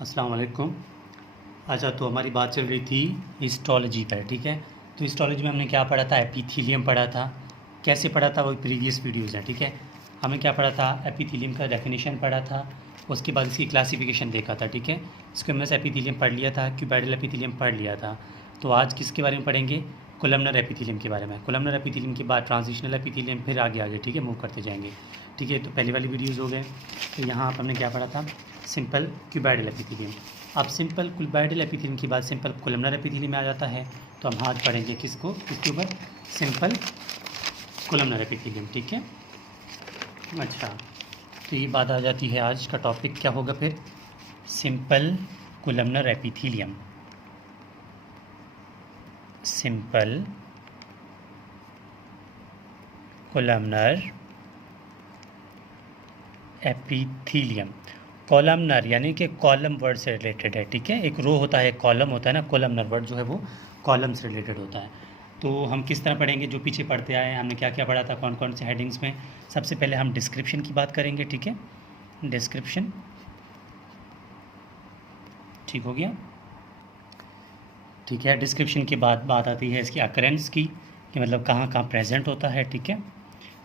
अस्सलाम वालेकुम। अच्छा, तो हमारी बात चल रही थी हिस्टोलॉजी पर, ठीक है। तो हिस्टोलॉजी में हमने क्या पढ़ा था? एपिथीलियम पढ़ा था। कैसे पढ़ा था वो प्रीवियस वीडियोज़ हैं, ठीक है। हमने क्या पढ़ा था? एपिथीलियम का डेफिनेशन पढ़ा था, उसके बाद इसकी क्लासिफिकेशन देखा था, ठीक है। इसके हमने से एपिथीलियम पढ़ लिया था, क्यूबाइडल एपिथीलियम पढ़ लिया था। तो आज किसके बारे में पढ़ेंगे? कोलमनर एपिथीलियम के बारे में। कोलमनर एपिथीलियम के बाद ट्रांजिशनल एपिथीलियम, फिर आगे आगे, ठीक है, मूव करते जाएंगे, ठीक है। तो पहली वाली वीडियोज़ हो गए। तो यहाँ पर हमने क्या पढ़ा था? Simple cuboidal epithelium. अब सिंपल क्यूबाइडल एपिथीलियम के बाद सिंपल कोलमनर एपिथीलियम में आ जाता है। तो हम आज पढ़ेंगे किसको? इसके ऊपर सिंपल कोलमनर एपिथीलियम, ठीक है। अच्छा, तो ये बात आ जाती है, आज का टॉपिक क्या होगा फिर? Simple columnar epithelium. Simple columnar epithelium. Columnar यानी कि कॉलम वर्ड से रिलेटेड है, ठीक है। एक रो होता है, कॉलम होता है ना, कॉलमनर वर्ड जो है वो कॉलम से रिलेटेड होता है। तो हम किस तरह पढ़ेंगे? जो पीछे पढ़ते आए हैं, हमने क्या क्या पढ़ा था, कौन कौन से हेडिंग्स में। सबसे पहले हम डिस्क्रिप्शन की बात करेंगे, ठीक है। डिस्क्रिप्शन, ठीक हो गया, ठीक है। डिस्क्रिप्शन के बाद बात आती है इसकी अकरेंस की, कि मतलब कहाँ कहाँ प्रेजेंट होता है, ठीक है।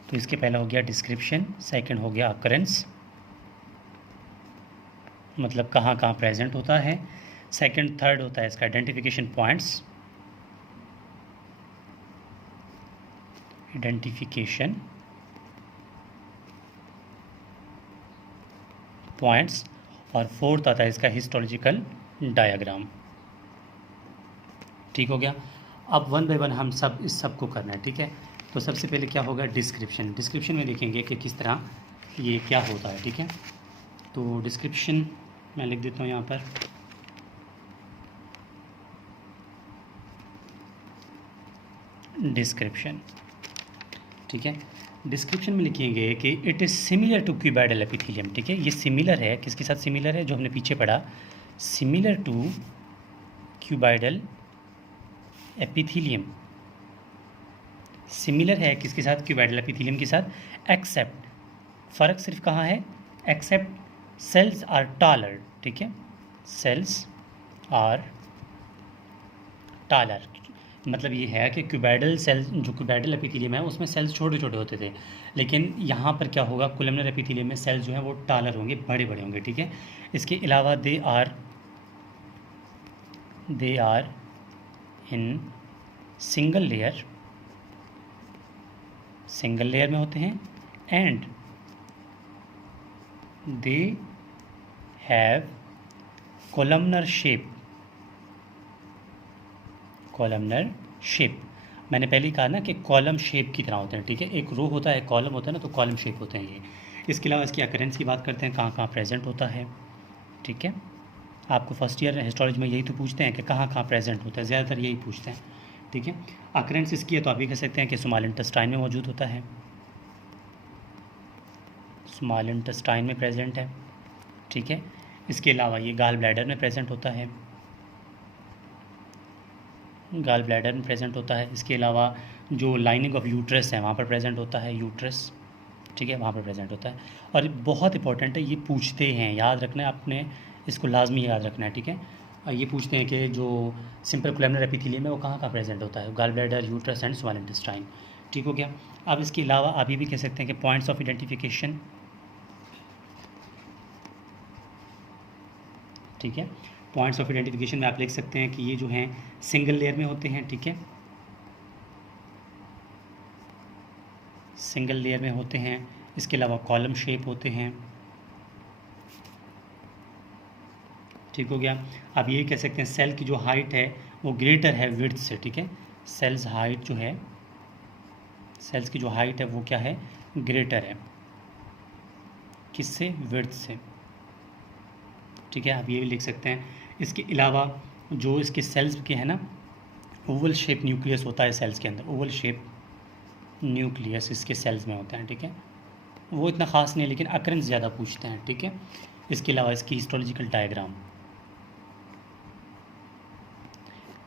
तो इसके पहला हो गया डिस्क्रिप्शन, सेकंड हो गया अकरेंस, मतलब कहाँ कहाँ प्रेजेंट होता है। सेकंड, थर्ड होता है इसका आइडेंटिफिकेशन पॉइंट्स, आइडेंटिफिकेशन पॉइंट्स, और फोर्थ आता है इसका हिस्टोलॉजिकल डायग्राम, ठीक हो गया। अब वन बाय वन हम सब इस सब को करना है, ठीक है। तो सबसे पहले क्या होगा? डिस्क्रिप्शन। डिस्क्रिप्शन में देखेंगे कि किस तरह ये क्या होता है, ठीक है। तो डिस्क्रिप्शन मैं लिख देता हूँ यहाँ पर। डिस्क्रिप्शन, ठीक है। डिस्क्रिप्शन में लिखेंगे कि it is similar to cuboidal epithelium, ठीक है। ये सिमिलर है, किसके साथ सिमिलर है? जो हमने पीछे पढ़ा, similar to cuboidal epithelium. Similar है किसके साथ? क्यूबाइडल एपिथेलियम के साथ। एक्सेप्ट, फ़र्क सिर्फ कहाँ है? एक्सेप्ट सेल्स आर टालर, ठीक है। सेल्स आर टालर, मतलब ये है कि क्यूबाइडल सेल, जो क्यूबाइडल एपिथेलियम है उसमें सेल्स छोटे छोटे होते थे, लेकिन यहाँ पर क्या होगा? कोलमनर एपिथेलियम में सेल्स जो है वो टालर होंगे, बड़े बड़े होंगे, ठीक है। इसके अलावा they are in single layer, single layer में होते हैं, and they have columnar shape, columnar shape. मैंने पहले ही कहा ना कि कॉलम शेप की तरह होते हैं, ठीक है। एक रो होता है, कॉलम होता है ना, तो कॉलम शेप होते हैं ये। इसके अलावा इसकी अकरेंस की बात करते हैं, कहाँ कहाँ प्रेजेंट होता है, ठीक है। आपको फर्स्ट ईयर हिस्टोलॉजी में यही तो पूछते हैं कि कहाँ कहाँ प्रेजेंट होता है, ज़्यादातर यही पूछते हैं, ठीक है। अकरेंस इसकी है तो आप भी कह सकते हैं कि स्मॉल इंटेस्टाइन में मौजूद होता है, स्मॉल इंटेस्टाइन में प्रेजेंट है, ठीक है। इसके अलावा ये गाल ब्लैडर में प्रेजेंट होता है, गाल ब्लैडर में प्रेजेंट होता है। इसके अलावा जो लाइनिंग ऑफ यूट्रस है वहाँ पर प्रेजेंट होता है, यूट्रस, ठीक है, वहाँ पर प्रेजेंट होता है। और बहुत इंपॉर्टेंट है, ये पूछते हैं, याद रखना है आपने, इसको लाजमी याद रखना है, ठीक है। और ये पूछते हैं कि जो सिंपल कोलमनर एपिथेलियम है वो कहाँ कहाँ प्रेजेंट होता है? Gall bladder, uterus and small intestine, ठीक हो गया। अब इसके अलावा अभी भी कह सकते हैं कि पॉइंट्स ऑफ आइडेंटिफिकेशन, ठीक है। पॉइंट्स ऑफ आइडेंटिफिकेशन में आप लिख सकते हैं कि ये जो हैं सिंगल लेयर में होते हैं, ठीक है, सिंगल लेयर में होते हैं। इसके अलावा कॉलम शेप होते हैं, ठीक हो गया। अब ये कह सकते हैं सेल की जो हाइट है वो ग्रेटर है विड्थ से, ठीक है। सेल्स हाइट जो है, सेल्स की जो हाइट है वो क्या है? ग्रेटर है, किससे? विड्थ से, ठीक है। आप ये भी लिख सकते हैं। इसके अलावा जो इसके सेल्स के हैं ना, ओवल शेप न्यूक्लियस होता है सेल्स के अंदर, ओवल शेप न्यूक्लियस इसके सेल्स में होते हैं, ठीक है। वो इतना ख़ास नहीं है, लेकिन अकरेंस ज़्यादा पूछते हैं, ठीक है। इसके अलावा इसकी हिस्टोलॉजिकल डायग्राम,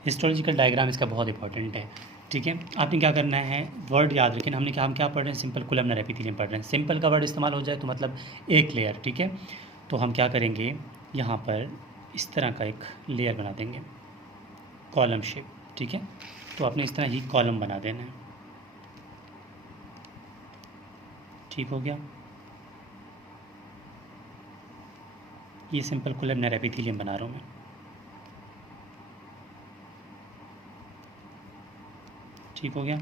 हिस्टोलॉजिकल डायग्राम इसका बहुत इंपॉर्टेंट है, ठीक है। आपने क्या करना है? वर्ड याद रखें। हम क्या पढ़ रहे हैं? सिंपल कोलमनर एपिथेलियम पढ़ रहे हैं। सिंपल का वर्ड इस्तेमाल हो जाए तो मतलब एक लेयर, ठीक है। तो हम क्या करेंगे? यहाँ पर इस तरह का एक लेयर बना देंगे, कॉलम शेप, ठीक है। तो आपने इस तरह ही कॉलम बना देना है, ठीक हो गया। ये सिंपल कोलमनर एपिथेलियम बना रहा हूँ मैं, ठीक हो गया।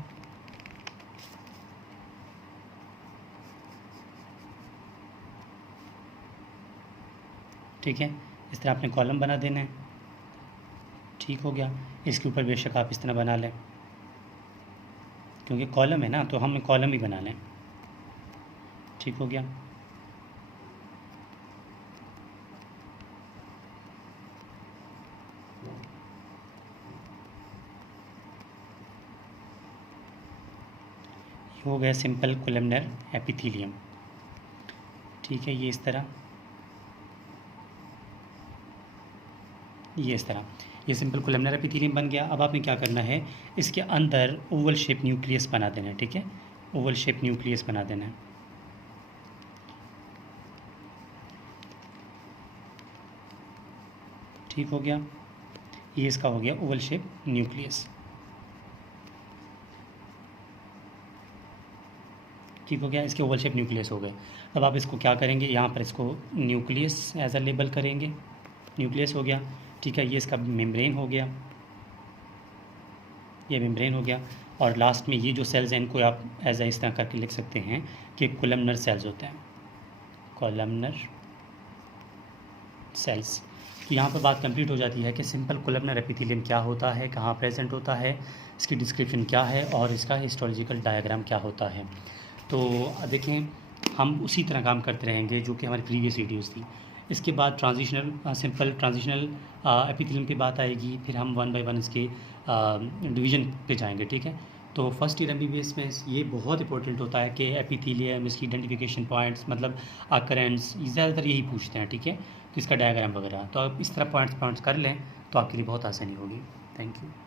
ठीक है, इस तरह आपने कॉलम बना देना है, ठीक हो गया। इसके ऊपर बेशक आप इस तरह बना लें, क्योंकि कॉलम है ना, तो हम कॉलम ही बना लें, ठीक हो गया। ये हो गया सिंपल कोलमनर एपिथेलियम, ठीक है। ये इस तरह, ये इस तरह, ये सिंपल कोलमनर एपिथेलियम बन गया। अब आपने क्या करना है, इसके अंदर ओवल शेप न्यूक्लियस बना देना है, ठीक है। ओवल शेप न्यूक्लियस बना देना है, ठीक हो गया। ये इसका हो गया ओवल शेप न्यूक्लियस, ठीक हो गया। इसके ओवल शेप न्यूक्लियस हो गए। अब आप इसको क्या करेंगे, यहाँ पर इसको न्यूक्लियस एज अ लेबल करेंगे, न्यूक्लियस हो गया, ठीक है। ये इसका मेम्ब्रेन हो गया, ये मेम्ब्रेन हो गया। और लास्ट में ये जो सेल्स हैं इनको आप एज इस तरह करके लिख सकते हैं कि कोलमनर सेल्स होते हैं, कोलमनर सेल्स। तो यहाँ पर बात कंप्लीट हो जाती है कि सिंपल कोलमनर एपिथेलियम क्या होता है, कहाँ प्रेजेंट होता है, इसकी डिस्क्रिप्शन क्या है और इसका हिस्टोलॉजिकल डायग्राम क्या होता है। तो देखें, हम उसी तरह काम करते रहेंगे जो कि हमारी प्रीवियस वीडियोस थी। इसके बाद ट्रांजिशनल सिंपल ट्रांजिशनल एपिथेलियम की बात आएगी, फिर हम वन बाय वन इसके डिवीज़न पे जाएंगे, ठीक है। तो फर्स्ट ईयर MBBS में ये बहुत इंपॉर्टेंट होता है कि एपिथेलियम, इसकी आइडेंटिफिकेशन पॉइंट्स, मतलब अकरेंस, ज़्यादातर यही पूछते हैं, ठीक है। तो इसका डायग्राम वगैरह, तो आप इस तरह पॉइंट्स कर लें तो आपके लिए बहुत आसानी होगी। Thank you.